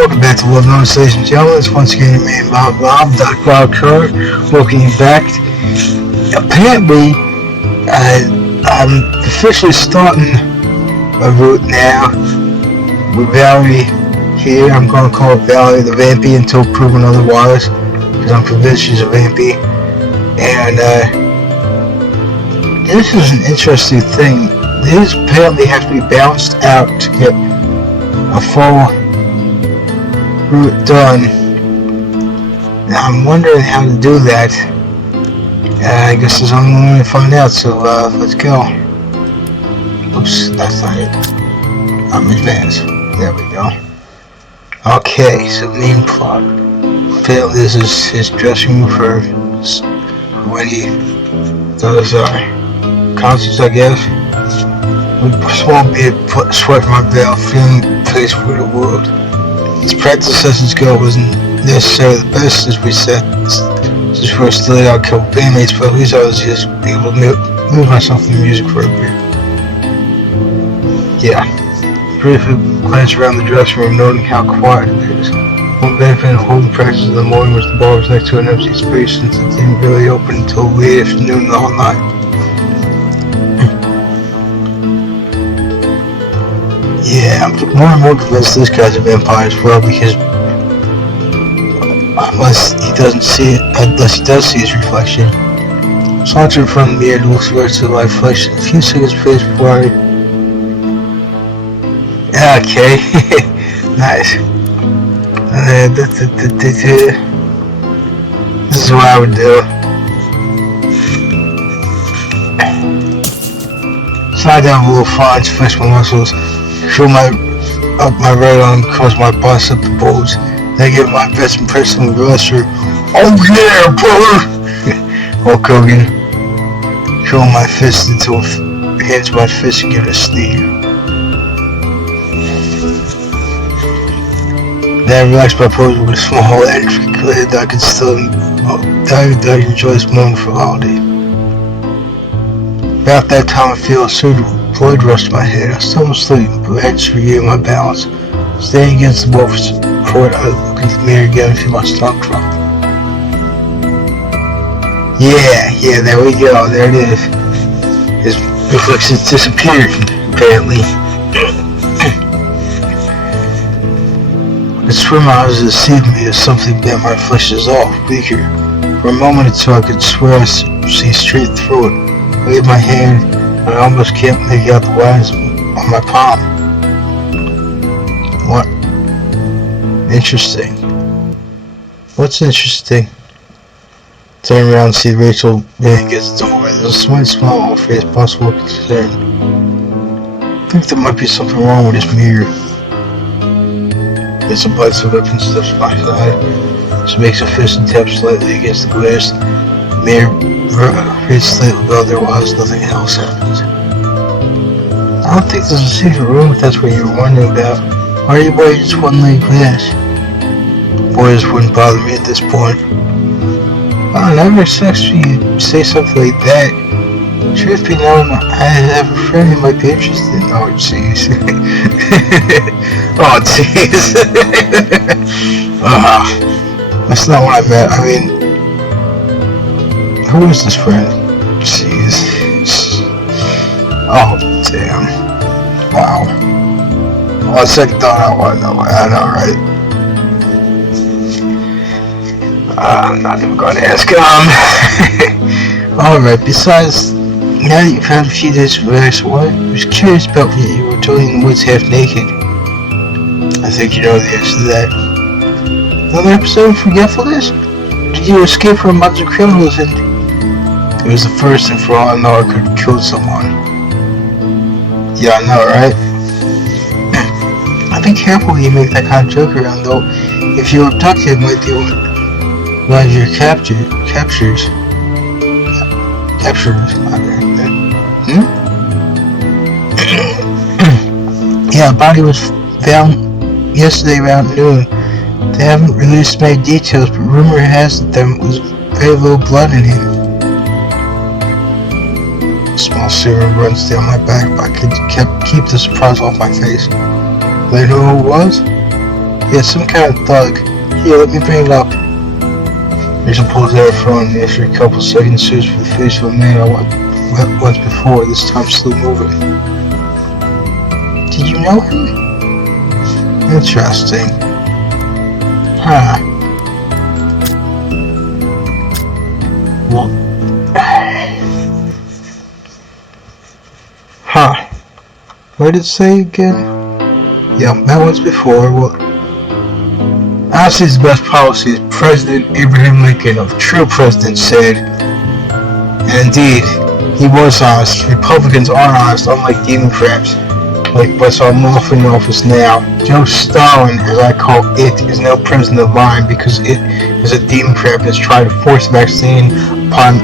Welcome back to Love Notes, ladies and gentlemen. It's once again your man Bob, Doc Wild Card, welcoming you back. Apparently, I'm officially starting my route now with Valerie here. I'm going to call it Valerie the Vampy until proven otherwise, because I'm convinced she's a Vampy. And this is an interesting thing. These apparently have to be balanced out to get a full route done. Now I'm wondering how to do that. I guess there's only one way to find out, so let's go. Oops, that's not it. I'm advanced. There we go. Okay, so main plot. Apparently this is his dressing room for when he does concerts, I guess. With small beard, sweat from my veil, feeling place for the world. His practice sessions go wasn't necessarily the best, as we said. Since we were still out a couple bandmates, but at least I was just able to move myself in the music for a bit. Yeah. Briefly glanced around the dressing room, noting how quiet it is. One benefit of holding practice in the morning was the bar was next to an empty space, since it didn't really open until late afternoon the whole night. Yeah, I'm more and more convinced this guy's a vampire as well, because unless he does see his reflection. Sauntered in front of the mirror and looks right to the reflection. A few seconds passed before I... Okay, nice. This is what I would do. Slide down a little fine, flex my muscles. Feel my right arm cause my bicep to bulge. Then I get my best impression with wrestler. Oh yeah, brother! Hulk Hogan. Curl my fist until hands my fist and give it a sneak. Then I relax my pose with a small entry, glad I can still enjoy this moment for holiday. About that time I feel a surge of blood rush to my head. I still asleep, but I had to regain my balance. Standing against the wall for support, I look in the mirror again and feel my stomach drop. Yeah, there we go, there it is. His reflections disappeared, apparently. The swim eyes deceived me as something bent my reflections off, weaker. For a moment or two I could swear I see straight through it. I waved my hand, and I almost can't make out the lines on my palm. What? Interesting. What's interesting? Turn around and see Rachel being against the doorway. There's a slight smile on her face, possible concern. I think there might be something wrong with this mirror. Gets some bites of up and steps by his side. She makes a fist and taps slightly against the glass. The mirror raised slightly above their eyes, nothing else happens. I don't think there's a secret room if that's what you were wondering about. Why are you wearing just one leg glass? Boys wouldn't bother me at this point. I never expect you to say something like that. Truth be known, I have a friend who might be interested. Oh jeez. Oh jeez. That's not what I meant. I mean, who is this friend? Jeez. Oh damn. Wow. On second thought, I want to know. I know, right? I'm not even going to ask. Alright, besides, now that you've had a few days to relax, I was curious about what you were doing in the woods half naked. I think you know the answer to that. Another episode of Forgetfulness? Did you escape from a bunch of criminals and... It was the first, and for all I know I could have killed someone. Yeah, I know, right? I'd be careful when you make that kind of joke around, though. If you're abducted, it might be one of your captures. Yeah, a body was found yesterday around noon. They haven't released many details, but rumor has it there was very little blood in him. A small shiver runs down my back, but I could keep the surprise off my face. They know who it was? Yeah, some kind of thug. Here, let me bring it up. Mason pulls out her phone, and after a couple seconds, searches for the face of a man I met once before, this time still moving. Did you know him? Interesting. Huh. Well, huh. What did it say again? Yeah, met once before. Well, honestly, the best policy is President Abraham Lincoln, a true president, said. And indeed, he was honest. Republicans aren't honest, unlike Democrats, like what's often in office now. Joe Stalin, as I call it, is now president of mine because it is a Democrat that's trying to force vaccine upon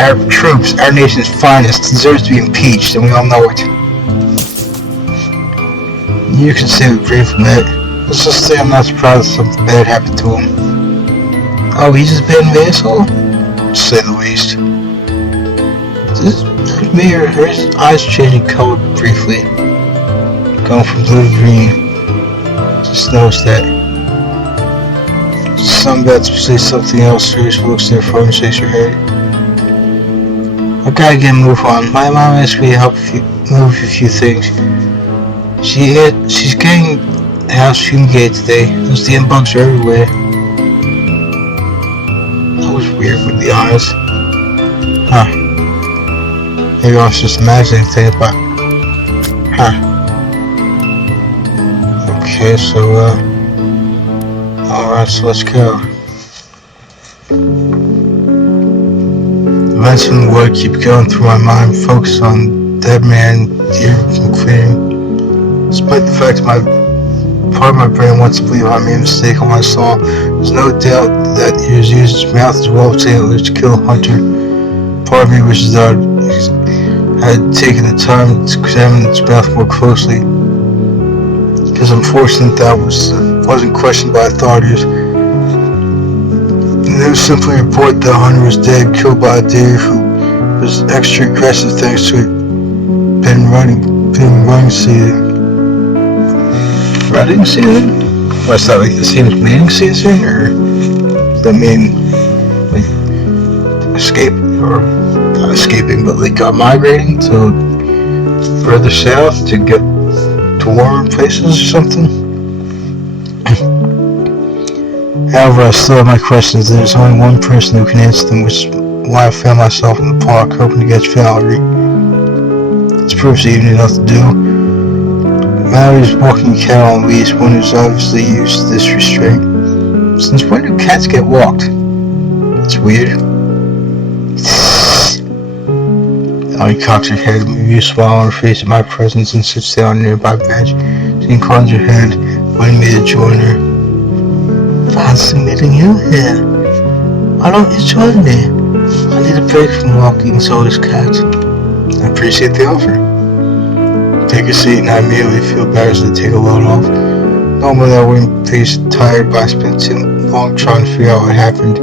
our troops. Our nation's finest deserves to be impeached, and we all know it. You can say it briefly, mate. Let's just say I'm not surprised that something bad happened to him. Oh, he's just been an asshole? To say the least. There's me or his eyes changing color briefly. Going from blue to green. Just notice that. Some bets say something else. Seriously looks at their phone and shakes her head. I gotta get a move on. My mom asked me to help move a few things. She's getting the house fumigated today. Those damn bugs are everywhere. That was weird with the eyes. Huh. Maybe I was just imagining things, but... Huh. Okay, so, alright, so let's go. Events in the wood keep going through my mind, focused on dead man, deer, McLean. Despite the fact part of my brain wants to believe I made a mistake on what I saw, there's no doubt that he was using his mouth as well as antlers to kill a hunter. Part of me wishes that I had taken the time to examine its mouth more closely. It is unfortunate that wasn't questioned by authorities. And they would simply report that the hunter was dead, killed by a deer who was extra aggressive thanks to it been running season. Running season? What's that, like the same as mating season, or does that mean like escape, or not escaping, but like migrating to further south to get to warmer places or something? However, I still have my questions. There's only one person who can answer them, which is why I found myself in the park hoping to catch Valerie. It's proves evening enough to do. Valerie's walking cattle on leash, one who's obviously used to this restraint. Since when do cats get walked? It's weird. Valerie cocks her head, maybe a smile on her face at my presence, and sits down on a nearby bench. She inclines her head, wanting me to join her. Fancy meeting you here. Why don't you join me? I need a break from walking so these cats. I appreciate the offer. Take a seat and I immediately feel better as I take a load off. Normally I wouldn't be tired, but I spent too long trying to figure out what happened.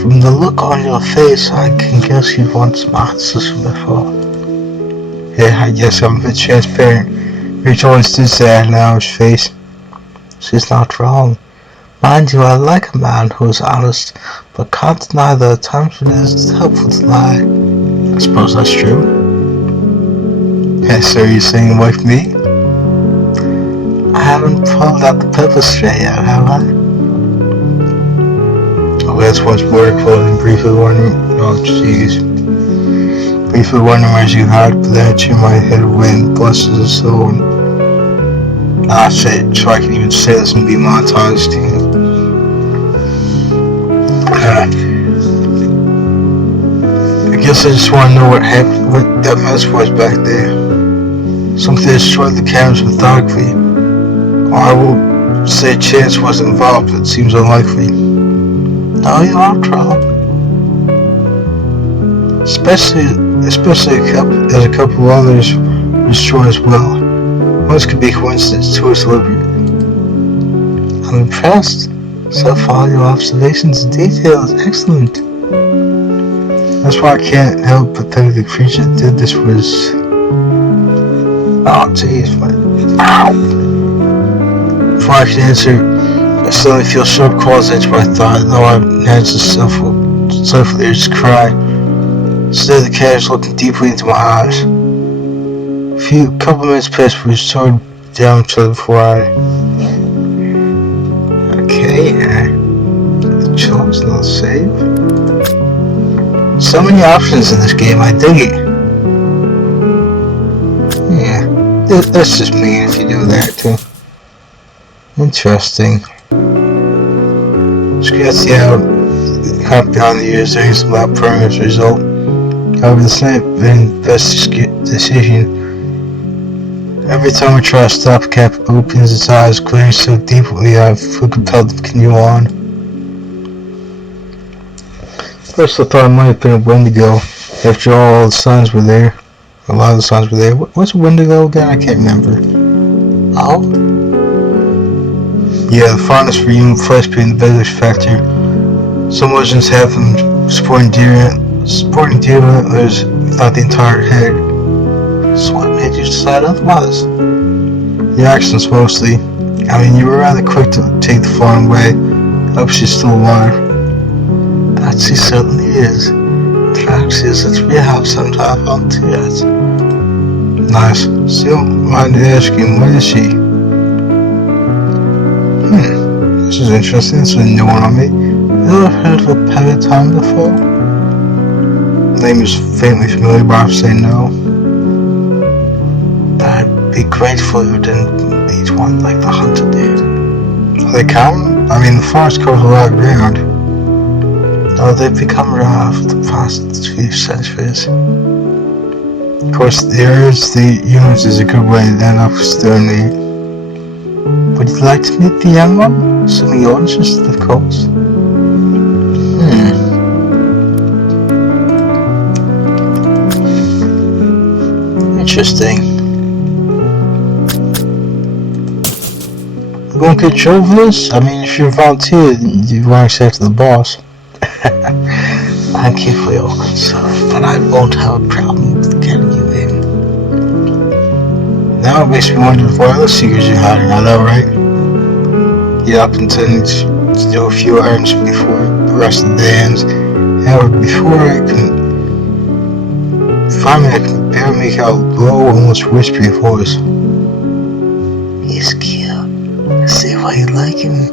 From the look on your face, I can guess you've wanted some answers from before. Yeah, I guess I'm a bit transparent. Rachel stood sad now his face. She's not wrong. Mind you, I like a man who is honest, but can't deny there are times when it is helpful to lie. I suppose that's true. Yes, so you're saying wife me? I haven't pulled out the pepper spray yet, have I? Oh, that's once more to quote and briefly wondering, oh jeez. Briefly wondering where she hid, but then I turned my head away and blesses her soul. I said, so I can even say this and be monetized to you. I guess I just want to know what happened, what that mess was back there. Something that destroyed the cameras methodically. Or I will say chance was involved, but it seems unlikely. No, you aren't wrong. Especially as a couple of others were destroyed as well. Most could be coincidence, two is deliberate. I'm impressed. So far, your observations and detail is excellent. That's why I can't help but think the creature that did this was... Oh, jeez, man. Ow! Before I can answer, I suddenly feel sharp claws edge my thigh, though I manage to stifle urge to cry. Instead, the cat is looking deeply into my eyes. A couple minutes pass before we restored down each other before I... Okay, chose another save. So many options in this game, I dig it. Yeah, that's just me if you do that too. Interesting. Scratch out, hop down the years, there is about permanent result. However, this might have been the best decision. Every time I try to stop, Cap opens its eyes, glaring so deeply I feel compelled to continue on. First I thought it might have been a Wendigo. After all the signs were there. A lot of the signs were there. What's a Wendigo again? I can't remember. Oh? Yeah, the fondness for human flesh being the biggest factor. Some legends have them supporting deer antlers, not the entire head. So what made you decide otherwise? The actions mostly. I mean, you were rather quick to take the fallen away. Hope she's still alive. That she certainly is. In fact, she is a treehouse sometime on tears. Nice. So you don't mind asking, where is she? This is interesting. This is a new one on me. You ever heard of a Peloton before? The name is faintly familiar, but I'm saying no. I'd be grateful if you didn't meet one like the hunter did. Are they common? I mean, the forest covers a lot of ground. No, they've become rare for the past few centuries. Of course, the urge to humans is a good way to end up sternly. Would you like to meet the young one? Assuming you're interested, of course. Interesting. You won't get trouble for this? I mean, if you're a volunteer, you won't accept the boss. I keep for your concern, but I won't have a problem with getting you in. Now it makes me wonder what other secrets you're hiding, I know, right? Yeah, I'm intending to do a few errands before the rest of the day ends. However, before I can barely make out a low, almost whispery voice. He's cute. I see why you like him,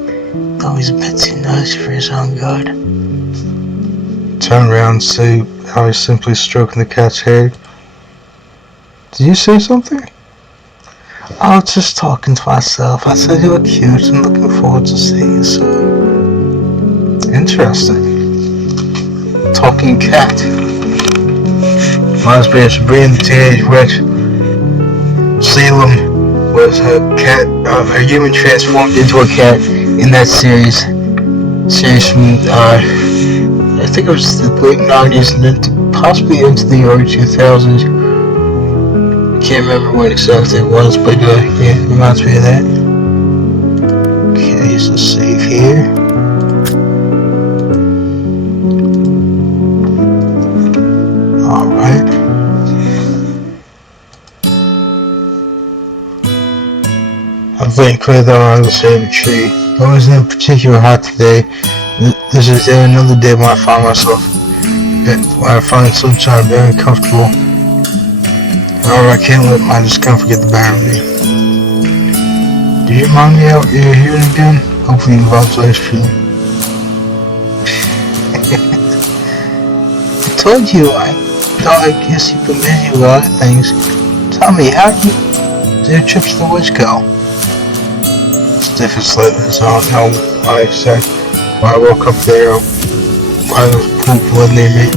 though he's a bit too nice for his own good. Turn around and see how he's simply stroking the cat's head. Did you say something? I was just talking to myself. I said you were cute and looking forward to seeing you soon. Interesting. Talking cat. Reminds me of Sabrina the Teenage Witch. Salem was a human transformed into a cat in that series. Series from, I think it was the late 90s and then possibly into the early 2000s. I can't remember when exactly it was, but yeah, it reminds me of that. Okay, so save here. Alright. I'm very clear that I'm on the same tree. It wasn't in particular hot today. This is another day when I find sunshine very comfortable. However, I can't let my discomfort get the better of me. Did you remind me out your hearing again? Hopefully it involves ice cream. I told you, I guess you've been busy with other things. Tell me, how did your trip to the woods go? Stiff and slightly, so I don't know why I woke up there, why there was pool blood near me.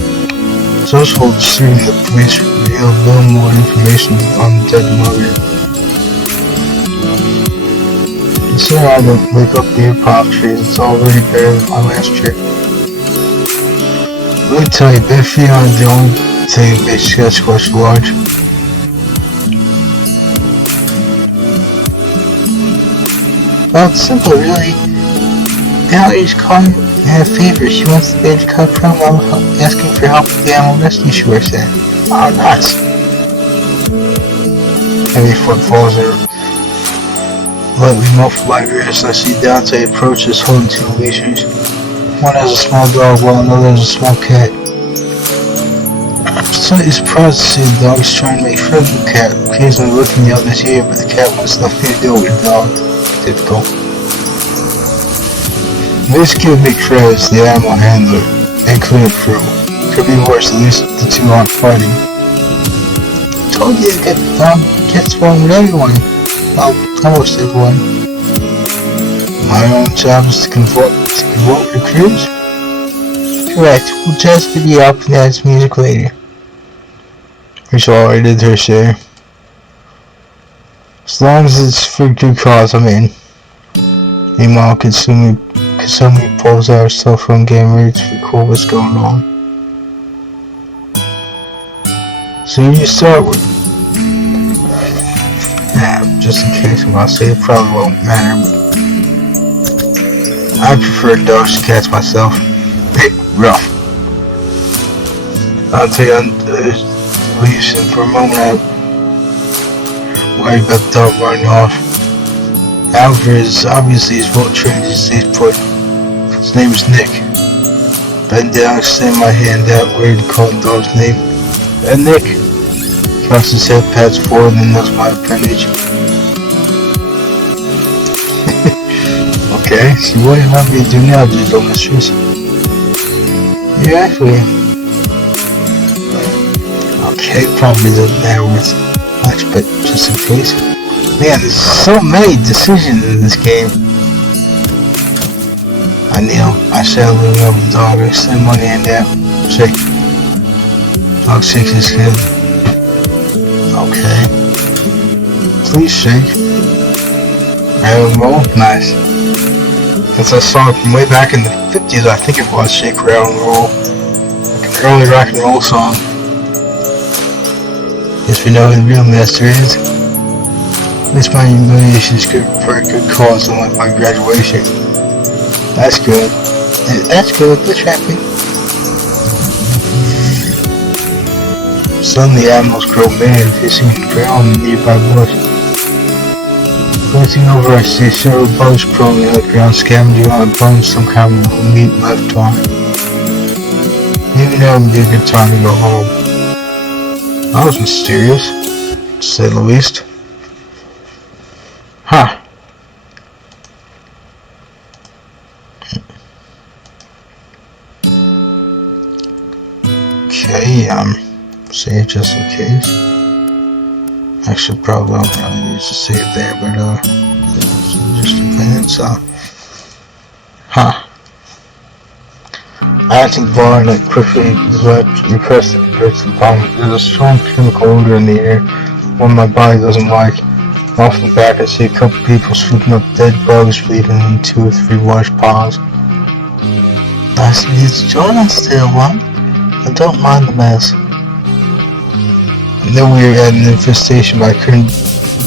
It's also assuming the police revealed a little more information on the dead mother. Consider I don't wake up near palm trees, it's already better than my last trip. Let me tell you, bare feet aren't the only thing that makes Sasquatch large. Well, it's simple, really. Valerie's calling in a favor. She wants the baby to cut from while asking for help with the animal rescue she works at. Oh, nice. Heavy footfalls are slightly muffled by ears. I see Dante approaches holding two leashes. One has a small dog while another has a small cat. I'm slightly surprised to see the dog is trying to make friends with the cat, occasionally looking the other's ear, but the cat wants nothing to do with the dog. Typical. This kid McFred, the animal handler, including crew. Could be worse, at least the two aren't fighting. I told you to get the dog gets along with everyone. Well, almost everyone. My own job is to convert recruits? Correct, we'll just video up and dance music later. Which already did her share. As long as it's for good cause, I'm in. Meanwhile, Kasumi pulls out her cell phone game ready to record what's going on. So you start with... just in case I'm gonna say it probably won't matter, but... I prefer dogs to cats myself. Rough. I'll tell you, leaves him for a moment. I worry about the dog running off. Alfred is obviously as well trained as he's put. His name is Nick. Bend down, extend my hand out, ready to call the dog's name. And Nick. Cocks his head, pats forward, and then knows my appendage. Okay, so what do you want me to do now, digital mistress? You actually... Okay, probably doesn't matter much, but just in case. Man, there's so many decisions in this game. I kneel. I sat leaning over the dog. I extend one hand out. Shake. Dog shakes his head. Okay. Please shake. Rattle and roll. Nice. Since I saw it from way back in the 50s, I think it was Shake, Rattle and Roll. Like an early rock and roll song. Guess we know who the real master is. At least my humiliation is good for a good cause, unlike my graduation. That's good. That's good. That's happy. Suddenly the animals grow mad, hissing and growling in the nearby bush. Glancing over, I see several bugs crawling on the ground, scavenging on bones, some kind of meat left on it. Maybe now would be a good time to go home. That was mysterious, to say the least. Huh. Okay, save just in case. Actually, probably don't really need to save there, but just a minute, so. Huh. I think the bar that quickly requested to go to the bottom. There's a strong chemical odor in the air, one my body doesn't like. Off the back, I see a couple people sweeping up dead bugs, leaving in 2 or 3 large piles. Nice to meet you, John. I'm still one. I don't mind the mess. I know we were at an infestation, but I couldn't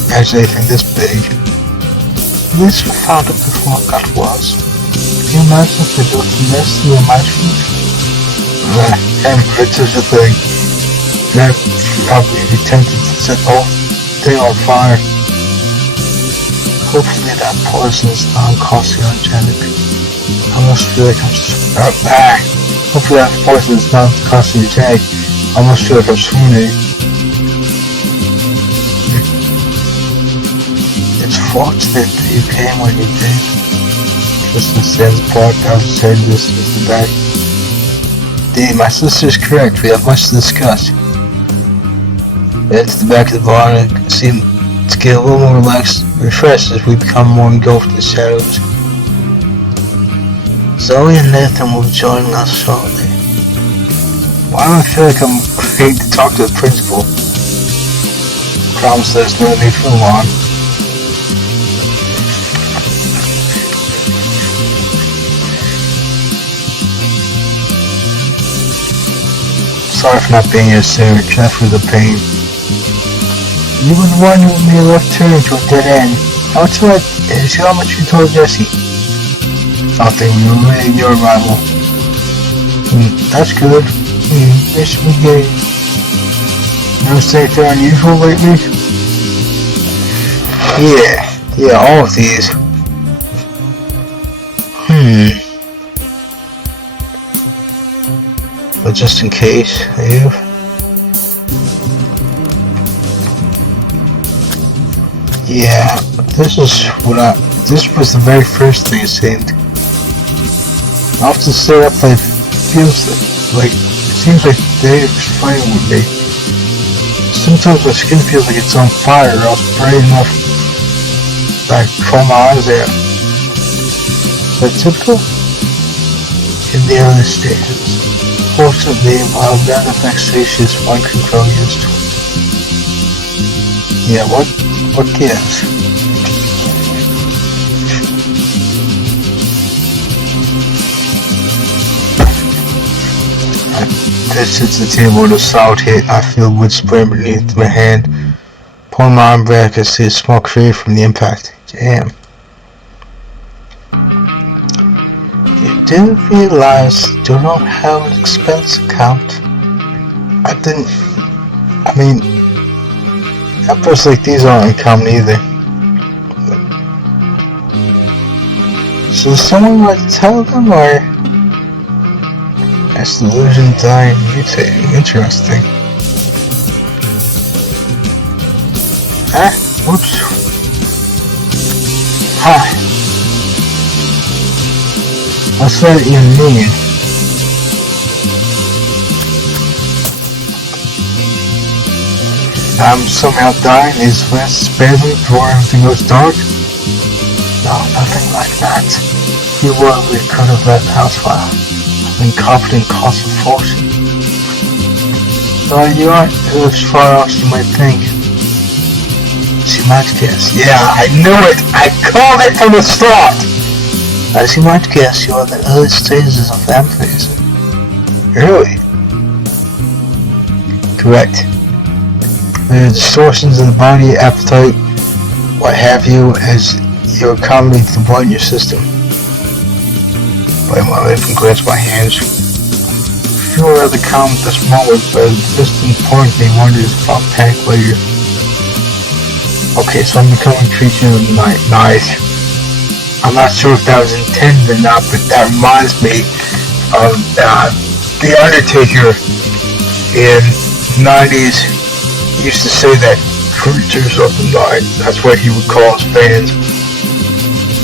imagine anything this big. At least we found it before it got worse. Can you imagine if they built a nest in your management? I haven't heard such a thing. I'd probably be tempted to set the whole thing on fire. Hopefully that poison is non-carcinogenic. I almost feel like I'm hopefully that poison is non-carcinogenic. I almost feel like I'm swooning. It's fortunate that you came when you did. Kristen stands apart, down his head, this is the back. Dee, my sister's correct, we have much to discuss. Head to the back of the barn and seem to get a little more relaxed, refreshed as we become more engulfed in the shadows. Zoe and Nathan will be joining us shortly. Why do I feel like I'm afraid to talk to the principal? Promise there's no need for alarm. Sorry for not being here sooner, careful with the pain. You were the one who made a left turn to a dead end. How much you told Jesse? Nothing, we were waiting your arrival. That's good. Yes, we did. Noticed anything unusual lately? Yeah, Yeah, all of these. But just in case, yeah, this was the very first thing it seemed. I often stay up like, it seems like they're fighting with me. Sometimes my skin feels like it's on fire, or else bright enough that I call my eyes out. Is that typical? In the early stages. Fortunately, while rather vexatious, one can grow used to it. Yeah, what gives? This hits the table with a solid hit, and I feel wood spray beneath my hand. Pulling my arm back, I see a small create from the impact. Damn. You do realize you don't have an expense account? Apples like these aren't uncommon either. So does someone want to tell them, or? That's delusion dying mutating. Interesting. Ah, whoops. Hi. What's that even mean? I'm somehow dying. These flashes spasm before everything goes dark? No, nothing like that. You were, we could have let the house fire. Incompetent cost of fortune. Well, you aren't as far off as you might think. As you might guess. Yeah, I knew it! I called it from the start! As you might guess, you are in the early stages of vampirism. Early? Correct. There are distortions in the body, appetite, what have you, as you accommodate the blood in your system. By my life and glance my hands. Few are rather calm at this moment, but the distant point they wonders about panic later. Okay, so I'm becoming a creature of the night. Nice. I'm not sure if that was intended or not, but that reminds me of The Undertaker in the 90s. He used to say that creatures of the night, that's what he would call his fans.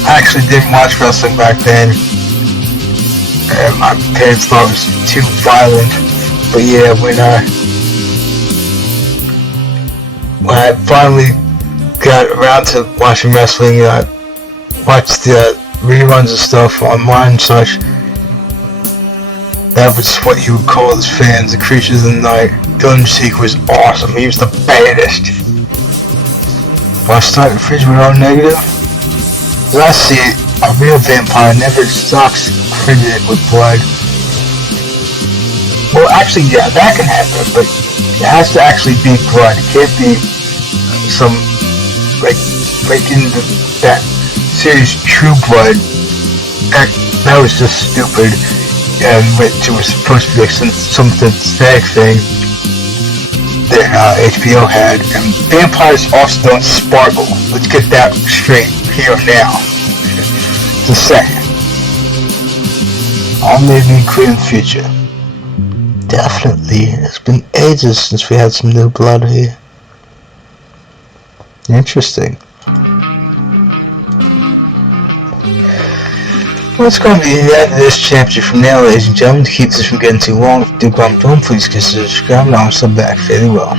I actually didn't watch wrestling back then. My parents thought it was too violent, but yeah, when I finally got around to watching wrestling, I watched the reruns and stuff online and such. That was what he would call his fans, the creatures of the night. Gun Seek was awesome, he was the baddest. When I started the fridge with all negative, as I see it, a real vampire never sucks credited with blood. Well, actually, yeah, that can happen, but it has to actually be blood. It can't be some, like in that series True Blood. That was just stupid, and which was supposed to be like some synthetic thing that HBO had. And vampires also don't sparkle. Let's get that straight here and now. Just a second. All may be clear in the future. Definitely. It's been ages since we had some new blood here. Interesting. Well, it's going to be the end of this chapter from now, ladies and gentlemen. To keep this from getting too long, if you do come to home, please consider subscribing. I'll sub back fairly well.